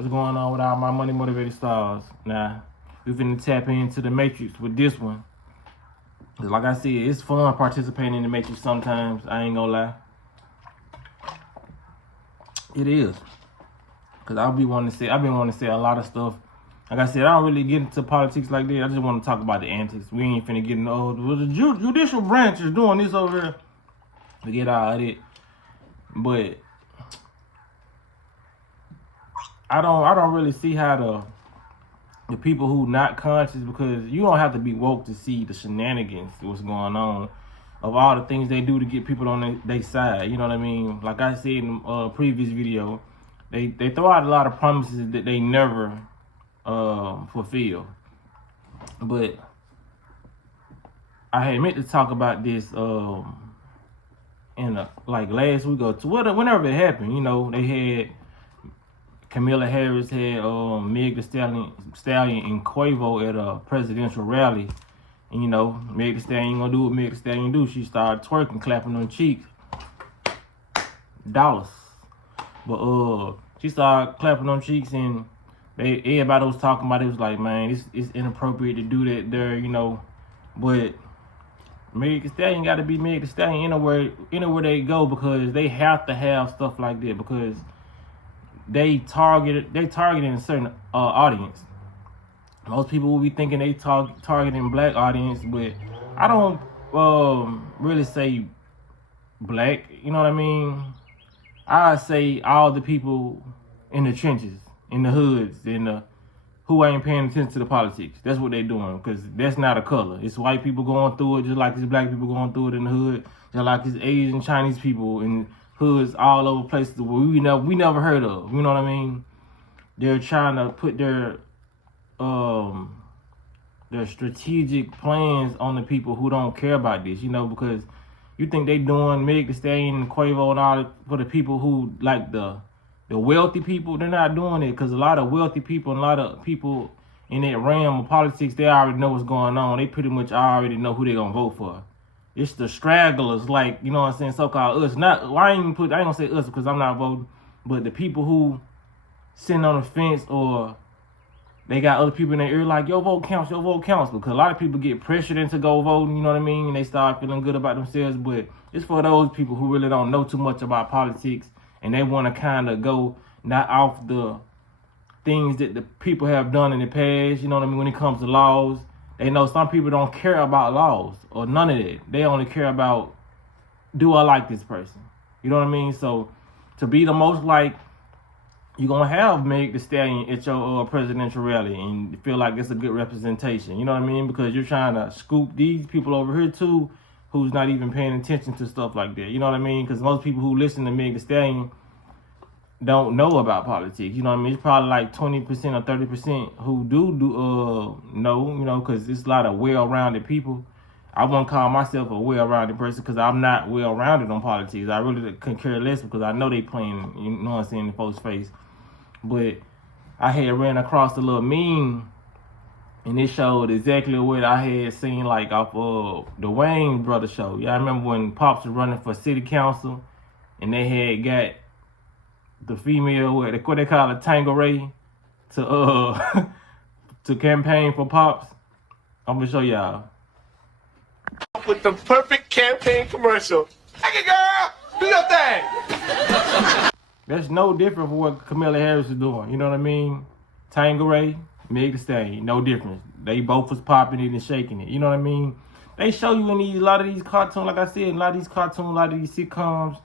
What's going on with all my money motivated stars? Now, we finna tap into the Matrix with this one. Cause like I said, it's fun participating in the Matrix sometimes. I ain't gonna lie. It is. Cause I've been wanting to say a lot of stuff. Like I said, I don't really get into politics like that. I just want to talk about the antics. We ain't finna get into the judicial branch is doing this over here. Forget all of it. But I don't really see how the people who not conscious, because you don't have to be woke to see the shenanigans, what's going on, of all the things they do to get people on their side. You know what I mean? Like I said in a previous video, they throw out a lot of promises that they never fulfill. But I had meant to talk about this in like last week or two, whenever it happened. You know, they had Kamala Harris had Meg Thee Stallion and Quavo at a presidential rally. And, you know, Meg Thee Stallion gonna do what Meg Thee Stallion do. She started twerking, clapping on cheeks. Dollars. But she started clapping on cheeks, and everybody was talking about it. It was like, man, it's inappropriate to do that there, you know. But Meg Thee Stallion gotta be Meg Thee Stallion anywhere they go, because they have to have stuff like that, because they targeting a certain audience. Most people will be thinking they targeting black audience, but I don't really say black. You know what I mean? I say all the people in the trenches, in the hoods, who ain't paying attention to the politics. That's what they're doing, because that's not a color. It's white people going through it, just like it's black people going through it in the hood, just like it's Asian, Chinese people in hoods all over places where we never heard of. You know what I mean? They're trying to put their strategic plans on the people who don't care about this, you know, because you think they doing Meg Thee Stallion and Quavo and all for the people who like the wealthy people. They're not doing it, because a lot of wealthy people and a lot of people in that realm of politics, they already know what's going on. They pretty much already know who they're gonna vote for. It's the stragglers, like, you know what I'm saying, so-called us. I ain't gonna say us because I'm not voting, but the people who sitting on the fence, or they got other people in their ear like, your vote counts, because a lot of people get pressured into go voting, you know what I mean, and they start feeling good about themselves. But it's for those people who really don't know too much about politics, and they want to kind of go not off the things that the people have done in the past, you know what I mean, when it comes to laws. They know some people don't care about laws or none of that. They only care about, do I like this person? You know what I mean? So to be the most like, you're going to have Meg Thee Stallion at your presidential rally and feel like it's a good representation. You know what I mean? Because you're trying to scoop these people over here too, who's not even paying attention to stuff like that. You know what I mean? Because most people who listen to Meg Thee Stallion don't know about politics. You know what I mean? It's probably like 20% or 30% who do know, you know, because there's a lot of well-rounded people. I won't call myself a well-rounded person, because I'm not well-rounded on politics. I really could care less, because I know they playing, you know what I'm saying, in folks' face. But I had ran across a little meme, and it showed exactly what I had seen like off the Wayne Brothers show. Yeah, I remember when Pops was running for city council, and they had got the female, what they call it, Tangeray, to to campaign for Pops. I'm gonna show y'all. With the perfect campaign commercial. Hey, girl, do your thing. That's no different from what Kamala Harris is doing. You know what I mean? Tangeray, Meg Thee Stallion, no difference. They both was popping it and shaking it. You know what I mean? They show you in a lot of these cartoons, like I said, a lot of these sitcoms,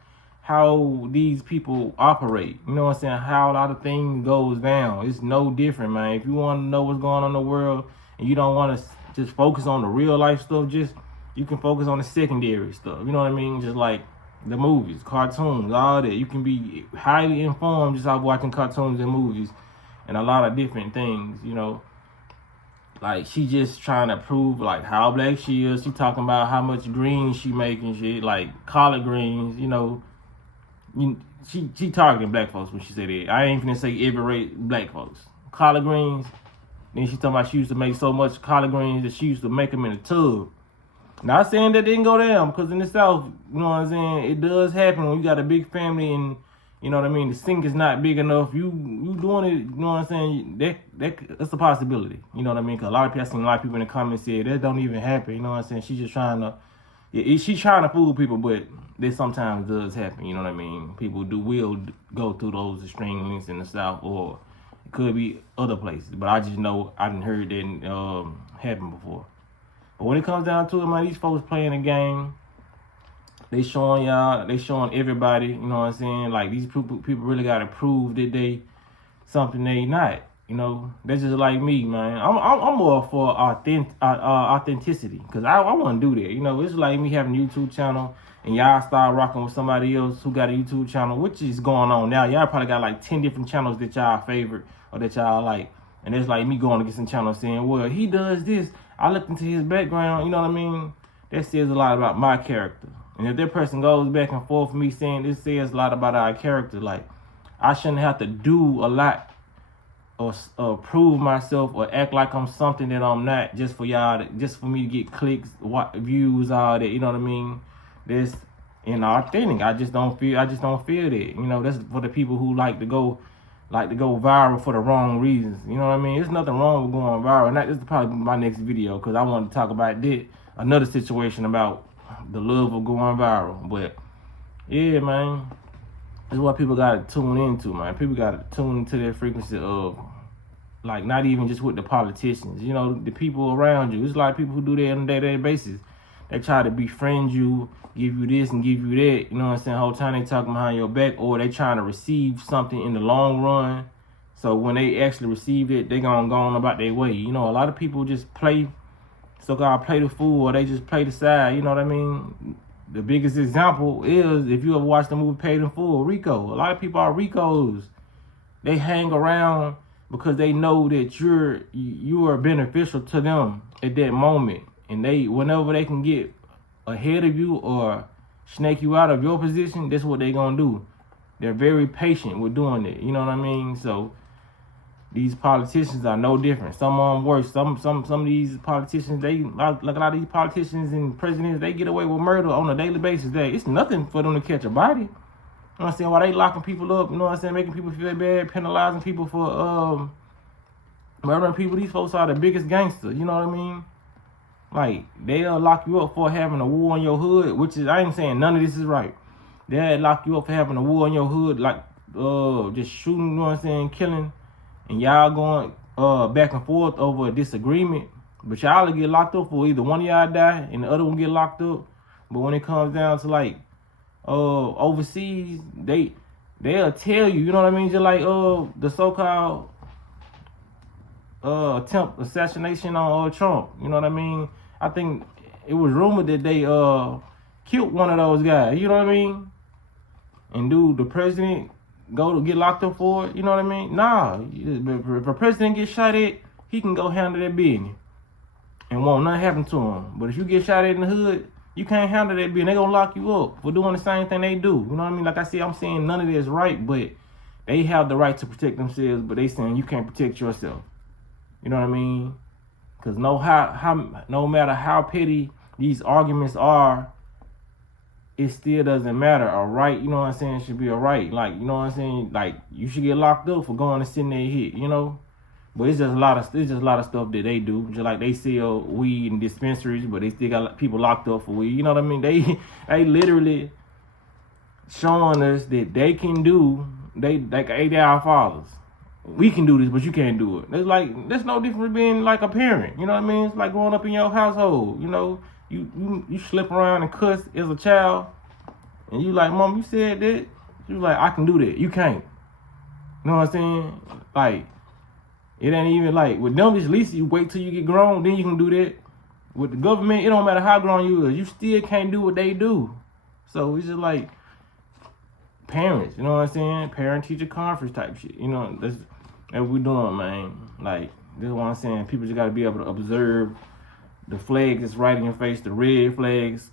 how these people operate. You know what I'm saying? How a lot of things goes down. It's no different, man. If you want to know what's going on in the world and you don't want to just focus on the real life stuff, you can focus on the secondary stuff. You know what I mean? Just like the movies, cartoons, all that. You can be highly informed just off watching cartoons and movies and a lot of different things, you know. Like, she just trying to prove, like, how black she is. She talking about how much greens she making, shit, like collard greens, you know. She targeting black folks when she said that. I ain't finna say every race black folks. Collard greens. Then she talking about she used to make so much collard greens that she used to make them in a tub. Not saying that didn't go down, because in the South, you know what I'm saying, it does happen when you got a big family and You know what I mean? The sink is not big enough. You doing it, you know what I'm saying? That's a possibility. You know what I mean? Because I've seen a lot of people in the comments say that don't even happen. You know what I'm saying? She's just trying to, she's trying to fool people, but this sometimes does happen. You know what I mean? People will go through those extreme links in the South, or it could be other places. But I just know I didn't heard that happen before. But when it comes down to it, man, these folks playing a game. They showing everybody, you know what I'm saying? Like, these people really got to prove that they something they not, you know? That's just like me, man. I'm more for authenticity, because I want to do that. You know, it's like me having a YouTube channel, and y'all start rocking with somebody else who got a YouTube channel, which is going on now. Y'all probably got like 10 different channels that y'all favorite or that y'all like. And it's like me going to get some channels saying, well, he does this. I looked into his background, you know what I mean? That says a lot about my character. And if that person goes back and forth with me saying this says a lot about our character, like, I shouldn't have to do a lot or prove myself or act like I'm something that I'm not just for y'all, just for me to get clicks, views, all that. You know what I mean? That's inauthentic. I just don't feel that. You know, that's for the people who like to go viral for the wrong reasons. You know what I mean? There's nothing wrong with going viral. And this is probably my next video, because I want to talk about that, another situation about the love of going viral. But yeah, man, that's what people gotta tune into, man. People gotta tune into that frequency of, like, not even just with the politicians, you know, the people around you. There's a lot of people who do that on a day-to-day basis. They try to befriend you, give you this and give you that, you know what I'm saying? The whole time they talking behind your back, or they trying to receive something in the long run. So when they actually receive it, they gonna go on about their way. You know, a lot of people just play, so-called play the fool, or they just play the side, you know what I mean? The biggest example is, if you ever watched the movie Paid in Full, Rico. A lot of people are Ricos. They hang around because they know that you are beneficial to them at that moment. And whenever they can get ahead of you or snake you out of your position, that's what they gonna do. They're very patient with doing it, you know what I mean? So these politicians are no different. Some of them worse. Some of these politicians, like a lot of these politicians and presidents, they get away with murder on a daily basis. It's nothing for them to catch a body. You know what I'm saying? Why they locking people up, you know what I'm saying, making people feel bad, penalizing people for murdering people. These folks are the biggest gangsters, you know what I mean? Like, they'll lock you up for having a war on your hood, which is, I ain't saying none of this is right. They'll lock you up for having a war on your hood, like just shooting, you know what I'm saying, killing. And y'all going back and forth over a disagreement, but y'all will get locked up for either one of y'all die and the other one get locked up. But when it comes down to, like, overseas, they'll tell you, you know what I mean? Just like the so-called attempt assassination on Trump, you know what I mean? I think it was rumored that they killed one of those guys, you know what I mean? And dude, the president go to get locked up for it, you know what I mean? Nah, if a president gets shot at, he can go handle that business and won't nothing happen to him. But if you get shot at in the hood, you can't handle that business. They gonna lock you up for doing the same thing they do. You know what I mean? Like I said, I'm saying none of this is right, but they have the right to protect themselves, but they saying you can't protect yourself. You know what I mean? Because no matter how petty these arguments are, it still doesn't matter. A right, you know what I'm saying, should be a right. Like, you know what I'm saying? Like, you should get locked up for going and sitting there and hit, you know? But it's just a lot of stuff that they do. Just like they sell weed in dispensaries, but they still got people locked up for weed. You know what I mean? They literally showing us that they can do, they our fathers. We can do this, but you can't do it. It's like, that's no different from being like a parent. You know what I mean? It's like growing up in your household. You know, you slip around and cuss as a child, and you like, Mom, you said that. You like, I can do that. You can't. You know what I'm saying? Like, it ain't even like with them. At least you wait till you get grown, then you can do that. With the government, it don't matter how grown you is, you still can't do what they do. So it's just like parents. You know what I'm saying? Parent-teacher conference type shit. You know, that's what we doing, man. Like, this is what I'm saying. People just got to be able to observe the flag that's right in your face, the red flags.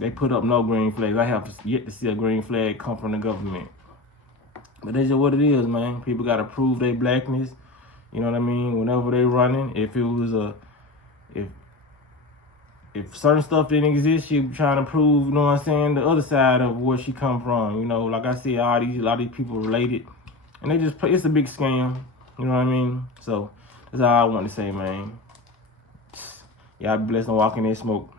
They put up no green flags. I have yet to see a green flag come from the government. But that's just what it is, man. People got to prove their blackness. You know what I mean? Whenever they running, if if certain stuff didn't exist, she trying to prove, you know what I'm saying, the other side of where she come from. You know, like I said, a lot of these people related, and they just it's a big scam. You know what I mean? So that's all I want to say, man. Y'all be blessed and walk in that smoke.